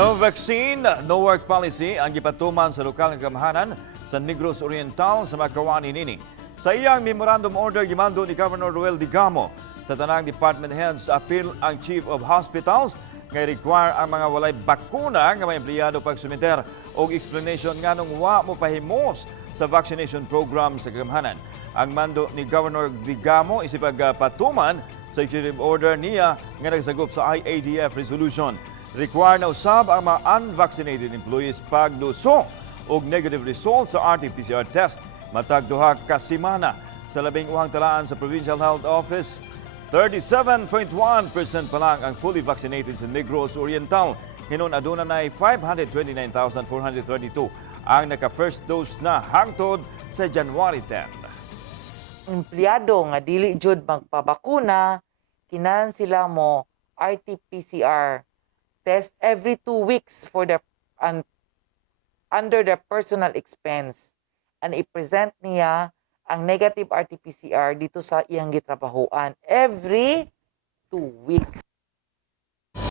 No vaccine, no work policy ang gipatuman sa lokal nga gamhanan sa Negros Oriental sa mga kawani nini. Sa iyang memorandum order gimando ni Governor Ruel Digamo sa tanang department heads appeal ang Chief of Hospitals nga require ang mga walay bakuna nga may empleyado pagsumiter og explanation nganong wa mo pahimos sa vaccination program sa gamhanan. Ang mando ni Governor Digamo isip patuman sa executive order niya nga nagsagop sa IADF resolution. Require na usab ang mga unvaccinated employees paglusong og negative result sa RT-PCR test matag duha ka semana. Sa labing uhang talaan sa Provincial Health Office, 37.1% pa lang ang fully vaccinated sa Negros Oriental. Hinon aduna na 529,432 ang naka-first dose na hangtod sa January 10. Empleyado nga dili jud magpabakuna, kinahanglan sila mo RT-PCR test every 2 weeks for the under the personal expense, and i-present niya ang negative RT-PCR dito sa iyang gitrabahoan every 2 weeks.